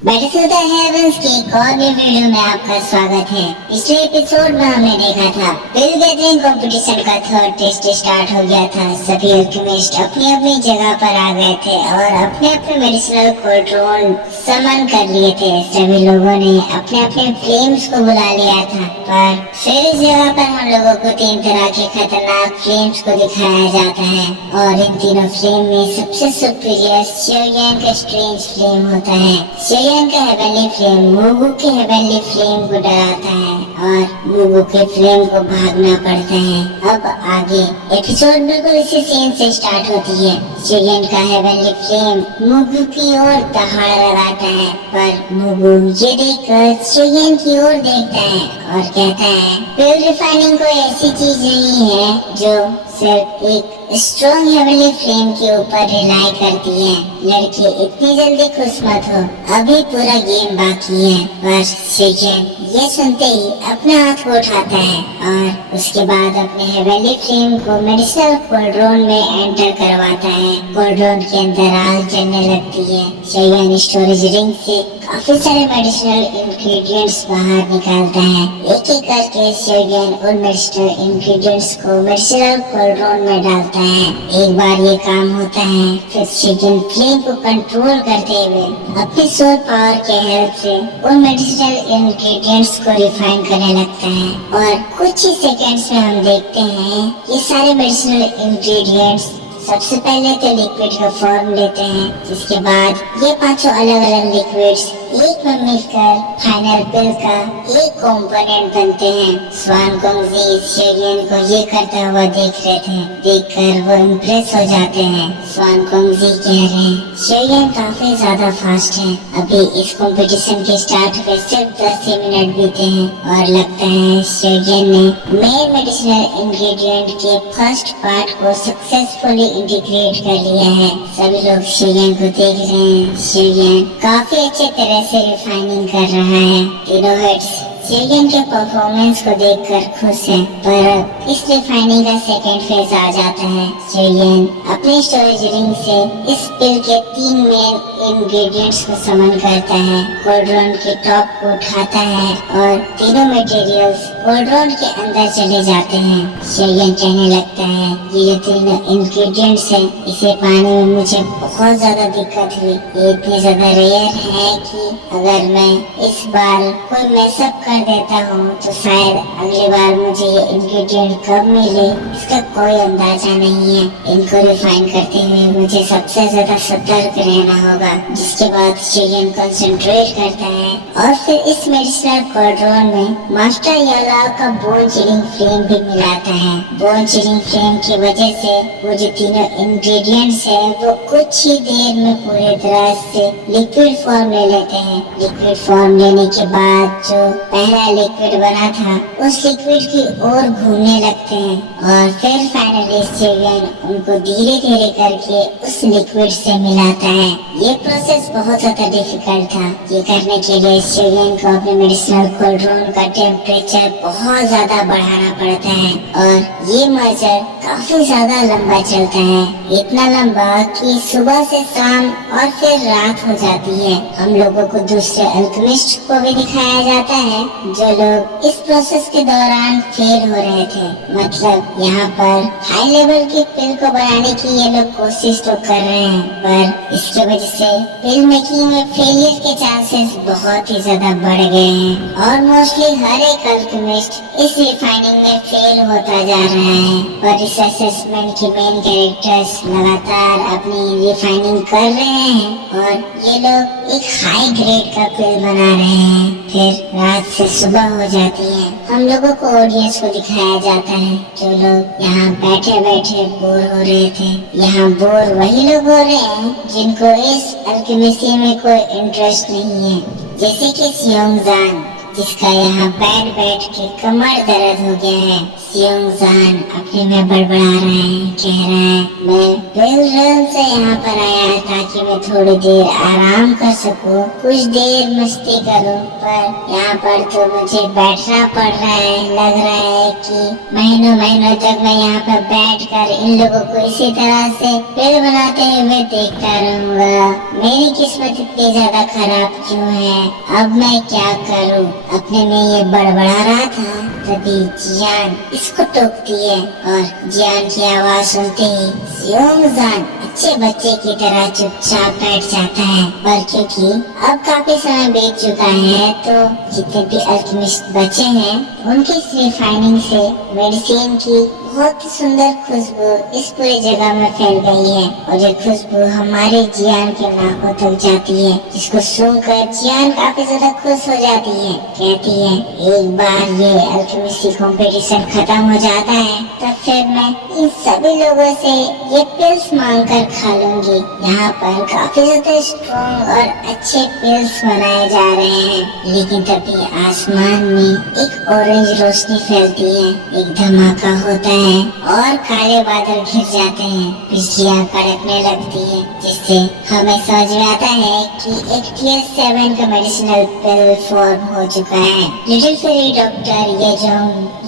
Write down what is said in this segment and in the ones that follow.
Battle to the heavens की एक और भी वीडियो में आपका स्वागत है। पिछले एपिसोड में हमने देखा था पिल गैदरिंग कंपटीशन का थर्ड टेस्ट स्टार्ट हो गया था। सभी अल्केमिस्ट अपनी अपनी जगह पर आ गए थे और अपने अपने मेडिसिनल क्वाड्रोन समन कर लिए थे। सभी लोगों ने अपने अपने फ्लेम्स को बुला लिया था, पर फिर इस जगह पर हम लोगों को 3 तरह के खतरनाक फ्लेम्स को दिखाया जाता है और इन तीनों फ्लेम में सबसे सुपीरियर शियोयन का स्ट्रेंज फ्लेम होता है। शियोयन का हेवनली फ्लेम मुगु के हेवनली फ्लेम को डराता है और मुगु के फ्लेम को भागना पड़ता है। अब आगे एपिसोड बिल्कुल इसी सीन से स्टार्ट होती है। शियोयन का हेवनली फ्लेम मुगु की ओर दहाड़ लगाता है, पर मुगु ये देखकर शियोयन की ओर देखता है और कहता है पिल रिफाइनिंग कोई ऐसी चीज नहीं है जो सिर्फ एक स्ट्रॉन्ग हेवनली फ्लेम के ऊपर रिलाई करती है। लड़की इतनी जल्दी खुश मत हो, अभी पूरा गेम बाकी है। बस शियोयन ये सुनते ही अपना हाथ को उठाता है और उसके बाद अपने हेवनली फ्लेम को मेडिसिनल क्वाड्रोन में एंटर करवाता है। क्वाड्रोन के अंदर आग जलने लगती है। शियोयन स्टोरेज रिंग से काफी सारे मेडिसिनल इंग्रेडिएंट्स बाहर निकालता है। एक एक करके शियोयन उन मेडिसिनल इंग्रेडिएंट्स को मेडिसिनल क्वाड्रोन में डालता है। एक बार ये काम होता है, फिर शियोयन फ्लेम को कंट्रोल करते हुए अपनी सोल पावर के हेल्प से उन मेडिसिनल इंग्रेडिएंट्स को रिफाइन करने लगता है और कुछ ही सेकंड्स में हम देखते हैं ये सारे मेडिसिनल इंग्रेडिएंट्स सबसे पहले तो लिक्विड का फॉर्म लेते हैं, जिसके बाद ये पांचों अलग अलग लिक्विड्स एक में मिलकर फाइनल पिल का एक कंपोनेंट बनते हैं। स्वान कुंगजी शियोयन को ये करता हुआ देख रहे थे। देखकर वो इम्प्रेस हो जाते हैं। स्वान कुंगजी कह रहे हैं शियोयन काफी ज्यादा फास्ट है। अभी इस कंपटीशन के स्टार्ट हुए सिर्फ 10 ही मिनट बीते हैं और लगता है शियोयन ने मेन मेडिसिनल इंग्रेडिएंट के फर्स्ट पार्ट को सक्सेसफुली इंटीग्रेट कर लिया है। सभी लोग शियोयन को देख रहे हैं। शियोयन काफी अच्छे तरह से रिफाइनिंग कर रहा है। तीनों हेड्स शियोयन के परफॉर्मेंस को देखकर खुश है, पर इस रिफाइनिंग का सेकेंड फेज आ जाता है। शियोयन अपनी स्टोरेज रिंग से इस पिल के 3 मेन इंग्रेडिएंट्स को समन करता है। क्वाड्रोन के टॉप को उठाता है और तीनों मटेरियल्स क्वाड्रोन के अंदर चले जाते हैं। शियोयन कहने लगता है ये तीनों इंग्रेडिएंट्स हैं, इसे पाने में मुझे बहुत ज्यादा दिक्कत हुई। ये इतनी ज्यादा रेयर है कि अगर मैं इस बार कोई मैसअप कर देता हूँ तो शायद अगली बार मुझे ये इंग्रेडिएंट कब मिले इसका कोई अंदाजा नहीं है। इनको रिफाइन करते हुए मुझे सबसे ज्यादा सतर्क रहना होगा। जिसके बाद शियोयन कंसंट्रेट करता है और फिर इस मेडिसिनल क्वाड्रोन में मास्टर याला का बोन चिलिंग फ्लेम भी मिलाता है। बोन चिलिंग फ्लेम की वजह से वो जो तीनों इंग्रेडिएंट्स है वो कुछ ही देर में पूरी तरह से लिक्विड फॉर्म ले लेते हैं। लिक्विड फॉर्म लेने के बाद जो पहला लिक्विड बना था उस लिक्विड की ओर घूमने लगते हैं और फिर फाइनली शियोयन उनको धीरे धीरे करके उस लिक्विड से मिलाता है। ये प्रोसेस बहुत ज्यादा डिफिकल्ट था। ये करने के लिए शियोयन को अपने मेडिसिनल क्वाड्रोन का टेम्परेचर बहुत ज्यादा बढ़ाना पड़ता है और ये मर्जर काफी ज्यादा लंबा चलता है, इतना लंबा कि सुबह से शाम और फिर रात हो जाती है। हम लोगों को दूसरे अल्केमिस्ट को भी दिखाया जाता है जो लोग इस प्रोसेस के दौरान फेल हो रहे थे। मतलब यहाँ पर हाई लेवल की पिल को बनाने की ये लोग कोशिश तो कर रहे हैं, पर इसकी वजह से पिल मेकिंग में फेलियर के चांसेस बहुत ही ज्यादा बढ़ गए हैं और मोस्टली हर एक अल्केमिस्ट इस रिफाइनिंग में फेल होता जा रहा है। पर इस असेसमेंट के मेन कैरेक्टर्स लगातार अपनी रिफाइनिंग कर रहे हैं और ये लोग एक हाई ग्रेड का पिल बना रहे हैं। फिर रात से सुबह हो जाती है। हम लोगों को ऑडियंस को दिखाया जाता है जो लोग यहाँ बैठे बैठे बोर हो रहे थे। यहाँ बोर वही लोग हो रहे हैं जिनको इस अल्केमिसी में कोई इंटरेस्ट नहीं है, जैसे कि सियोंगजान। जिसका यहाँ बैठ बैठ के कमर दर्द हो गया है। सियोंग-सान अपने में बड़बड़ा रहा है, कह रहा है मैं बेलरल से यहाँ पर आया है ताकि मैं थोड़ी देर आराम कर सकूं, कुछ देर मस्ती करूं, पर यहाँ पर तो मुझे बैठना पड़ रहा है। लग रहा है कि महीनों महीनों तक मैं यहाँ पर बैठकर इन लोगों को इसी तरह से पेड़ बनाते हुए देखता रहूंगा। मेरी किस्मत इतनी ज्यादा खराब क्यों है? अब मैं क्या करूं? अपने में ये बड़बड़ा रहा था, तभी जियान इसको टोकती है और जियान की आवाज सुनते ही सियोंग-सान अच्छे बच्चे की तरह चुपचाप बैठ जाता है। पर क्योंकि अब काफी समय बीत चुका है तो जितने भी अल्केमिस्ट बचे हैं उनकी इस रिफाइनिंग से मेडिसिन की बहुत सुंदर खुशबू इस पूरी जगह में फैल गई है और ये खुशबू हमारे जियान के नाकों तक जाती है, जिसको सुनकर जियान काफी ज्यादा खुश हो जाती है। कहती है एक बार ये अल्केमिस्ट्री कंपटीशन खत्म हो जाता है तब फिर मैं इन सभी लोगों से ये पिल्स मांग कर खा लूंगी। यहाँ पर काफी ज्यादा स्ट्रॉन्ग और अच्छे पिल्स बनाए जा रहे हैं। लेकिन तभी आसमान में एक ऑरेंज रोशनी फैलती है, एक धमाका होता है और काले बादल घिर जाते हैं, बिजलियाँ कड़कने लगती है, जिससे हमें समझ में आता है कि एक TS7 का मेडिसिनल पिल फॉर्म हो चुका है। लिटिल फेरी डॉक्टर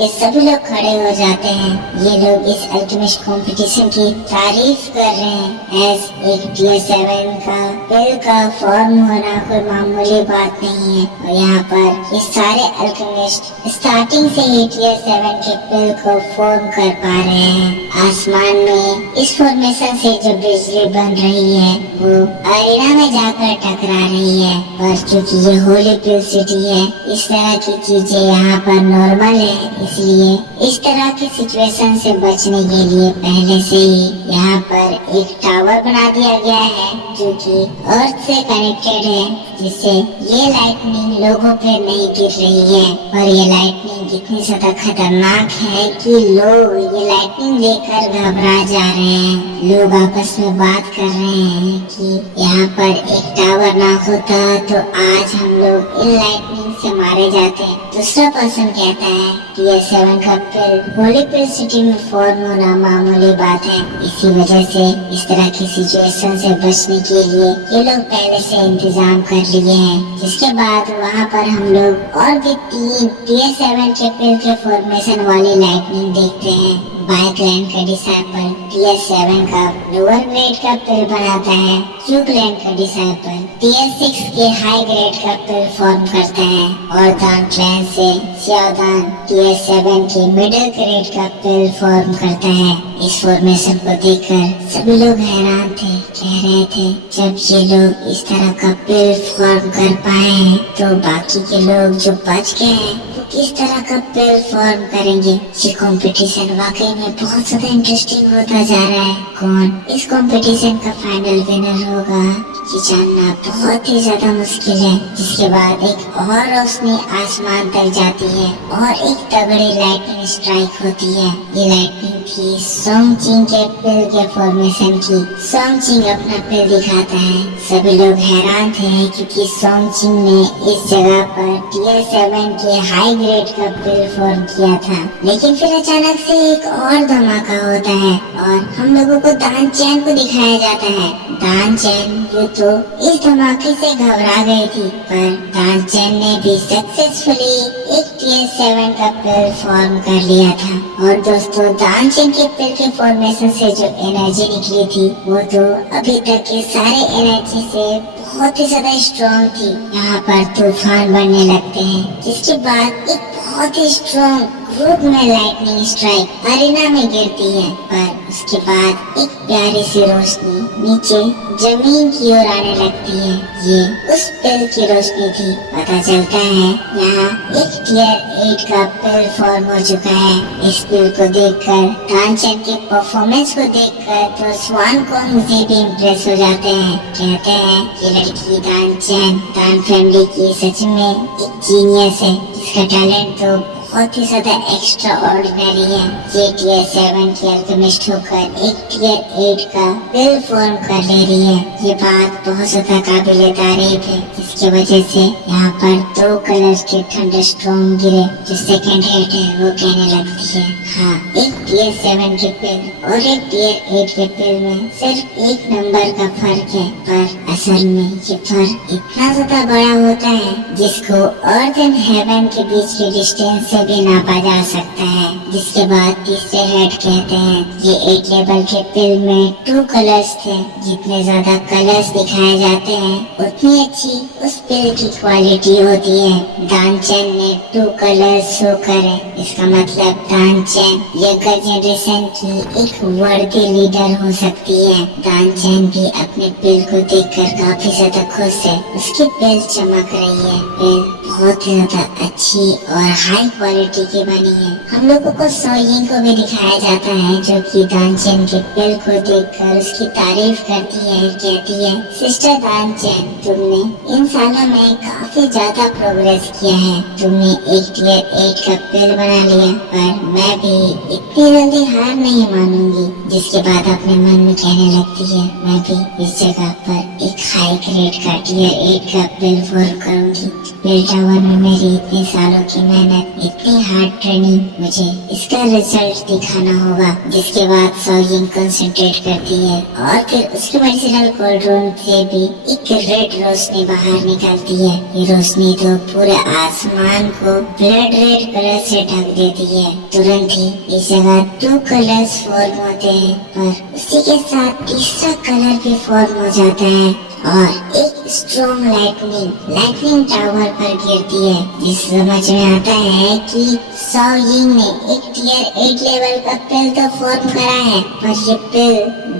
ये सभी लोग खड़े हो जाते हैं। ये लोग इस अल्केमिस्ट कंपटीशन की तारीफ कर रहे हैं। एज एक TS7 का पिल का फॉर्म होना कोई मामूली बात नहीं है और यहाँ पर ये सारे अल्केमिस्ट स्टार्टिंग से ही TS7 के पिल को फॉर्म कर पा रहे हैं। आसमान में इस फॉर्मेशन से जो बिजली बन रही है वो अरीना में जाकर टकरा रही है, पर क्योंकि ये होली पिल सिटी है इस तरह की चीजें यहाँ पर नॉर्मल है, इसलिए इस तरह की सिचुएशन से बचने के लिए पहले से ही यहाँ पर एक टावर बना दिया गया है जो कि अर्थ से कनेक्टेड है, जिससे ये लाइटनिंग लोगों पे नहीं गिर रही है। और ये लाइटनिंग इतनी ज्यादा खतरनाक है कि लोग ये लाइटनिंग देखकर घबरा जा रहे हैं। लोग आपस में बात कर रहे हैं कि यहाँ पर एक टावर ना होता तो आज हम लोग इन लाइटनिंग से मारे जाते। दूसरा पर्सन कहता है TS7 का पिल होली पिल सिटी में फॉर्म होना मामूली बात है, इसी वजह से इस तरह की सिचुएशन से बचने के लिए ये लोग पहले से इंतजाम कर लिए हैं। जिसके बाद वहाँ पर हम लोग और भी 3 TS7 के पिल के फॉर्मेशन वाली लाइटनिंग देखते हैं। बाइकलैंड का डिसाइपल TS7 का लोअर ग्रेड का पिल बनाता है। क्यूबलैंड का डिसाइपल TS6 के हाई ग्रेड का पिल फॉर्म करता है और दान क्लैन से सियाओदान TS7 के मिडिल ग्रेड का पिल फॉर्म करता है। इस फॉर्मेशन को देखकर सभी लोग हैरान थे, कह रहे थे जब ये लोग इस तरह का पिल फॉर्म कर पाए हैं तो बाकी के लोग जो बच गए हैं वो किस तरह का पिल फॉर्म करेंगे। ये कंपटीशन वाकई में बहुत ज्यादा इंटरेस्टिंग होता जा रहा है। कौन इस कंपटीशन का फाइनल विनर होगा ये जानना बहुत ही ज्यादा मुश्किल है। जिसके बाद एक और रोशनी आसमान तक जाती है और एक तगड़ी लाइटनिंग स्ट्राइक होती है। ये लाइटनिंग थी सोंगचिंग के पिल के फॉर्मेशन की। सोंगचिंग अपना पिल दिखाता है। सभी लोग हैरान थे क्योंकि सोंगचिंग ने इस जगह पर TS7 के हाई ग्रेड का पिल फॉर्म किया था। लेकिन फिर अचानक से एक और धमाका होता है और हम लोगों को दान चैन को दिखाया जाता है। दान चैन तो इस धमाके से घबरा गई थी, पर दान चैन ने भी सक्सेसफुली एक TS7 का पिल फॉर्म कर लिया था। और दोस्तों दान चैन के पिल के फॉर्मेशन से जो एनर्जी निकली थी वो तो अभी तक के सारे एनर्जी से बहुत ही ज्यादा स्ट्रॉन्ग थी। यहाँ पर तूफान बनने लगते हैं, जिसके बाद एक बहुत ही स्ट्रॉन्ग ग्रुप में लाइटनिंग स्ट्राइक अरीना में गिरती है। पर उसके बाद एक प्यारी सी रोशनी नीचे जमीन की ओर आने लगती है। ये उस पिल की रोशनी थी। पता चलता है यहाँ एक Tier 8 का पिल फॉर्म हो चुका है। इस पिल को देखकर दानचैन के परफॉर्मेंस को देखकर तो स्वान कोंग जी भी इम्प्रेस हो जाते हैं। कहते हैं ये लड़की दानचैन दान फैमिली की सच में एक जीनियस है, जिसका टैलेंट तो बहुत ही ज्यादा एक्स्ट्रा ऑर्डिनरी है। ये TS7 की अल्केमिस्ट होकर एक Tier 8 का पिल फॉर्म कर ले रही है। ये बात बहुत ज्यादा काबिले तारीफ है, जिसकी वजह से यहाँ पर 2 कलर के थंडरस्टॉर्म गिरे। जो सेकंड हेड है वो कहने लगती है, हाँ, एक टियर 7 के पिल और एक टियर 8 के पिल में सिर्फ 1 नंबर का फर्क है, पर असल में ये फर्क इतना ज्यादा बड़ा होता है जिसको अर्थ एंड हेवन के बीच की डिस्टेंस से भी नापा जा सकता है। जिसके बाद तीसरे हेड कहते हैं, ये 8 लेवल के पिल में 2 कलर्स थे। जितने ज्यादा कलर्स दिखाए जाते हैं उतनी अच्छी उस पिल की क्वालिटी होती है। दानचैन ने 2 कलर्स शो करे, इसका मतलब दानचैन यंगर जनरेशन की एक वर्दी लीडर हो सकती है। दानचैन भी अपने पिल को देखकर काफी ज्यादा खुश है। उसकी पिल चमक रही है, पिल बहुत ही ज्यादा अच्छी और हाई क्वालिटी की बनी है। हम लोगों को सोयिंग को भी दिखाया जाता है, जो कि दानचैन के पिल को देखकर उसकी तारीफ करती है, कहती है, सिस्टर दानचैन, तुमने इन सालों में काफी ज्यादा प्रोग्रेस किया है। तुमने एक टियर 8 का पिल बना लिया, पर मैं भी इतनी जल्दी हार नहीं मानूंगी। जिसके बाद अपने मन में कहने लगती है, मैं भी इस जगह पर एक हाई ग्रेड का टियर 8 का पिल फॉर्म करूंगी। पिल टावर में मेरी इतने सालों की मेहनत, इतनी हार्ड ट्रेनिंग, मुझे इसका रिजल्ट दिखाना होगा। जिसके बाद सोयिंग कंसंट्रेट करती है और फिर उसके मेडिसिनल कोल्ड रूम से भी एक रेड रोशनी बाहर निकलती है। ये रोशनी तो पूरे आसमान को ब्लड रेड कलर से ढक देती है। तुरंत ही इस जगह 2 कलर्स फॉर्म होते हैं, पर उसी के साथ तीसरा कलर भी फॉर्म हो जाता है और एक स्ट्रॉन्ग लाइटनिंग टावर पर गिरती है। जिस समझ में आता है कि सोयिंग ने एक टियर 8 लेवल का पिल तो फॉर्म करा है, पर ये पिल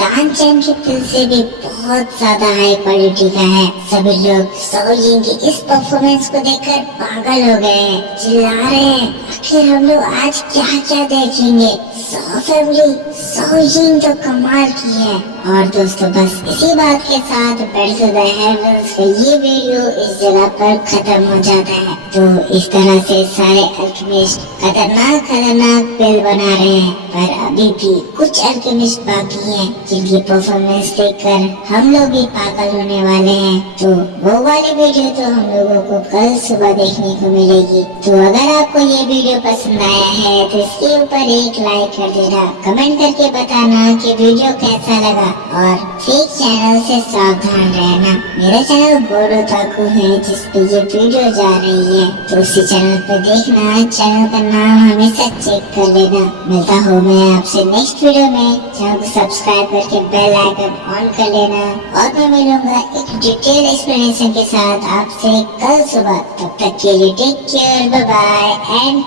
दानचैन के पिल से भी बहुत ज्यादा हाई क्वालिटी का है। सभी लोग सोयिंग की इस परफॉर्मेंस को देखकर पागल हो गए हैं, चिल्ला रहे हैं, आखिर हम लोग आज क्या क्या देखेंगे। सो फैमिली, सोयिंग तो कमाल की है। और दोस्तों, बस इसी बात के साथ बेड्स ऑफ द हेवंस का ये वीडियो इस जगह पर खत्म हो जाता है। तो इस तरह से सारे अल्केमिस्ट खतरनाक पिल बना रहे हैं, पर अभी भी कुछ अल्केमिस्ट बाकी हैं जिनकी परफॉर्मेंस देखकर हम लोग भी पागल होने वाले हैं। तो वो वाली वीडियो तो हम लोगों को कल सुबह देखने को मिलेगी। तो अगर आपको ये वीडियो पसंद आया है तो इसके ऊपर एक लाइक कर देना, कमेंट करके बताना कि वीडियो कैसा लगा और फेक चैनल से सावधान रहना। मेरा चैनल गोडो ताकू है जिसपे ये वीडियो जा रही है, तो उसी चैनल पर देखना। चैनल का नाम हमेशा चेक कर लेना। मिलता हूँ मैं आपसे नेक्स्ट वीडियो में। चैनल को सब्सक्राइब करके बेल आइकन ऑन कर लेना और मैं मिलूंगा एक डिटेल एक्सप्लेनेशन के साथ आपसे कल सुबह। तब तक के लिए take care, bye bye and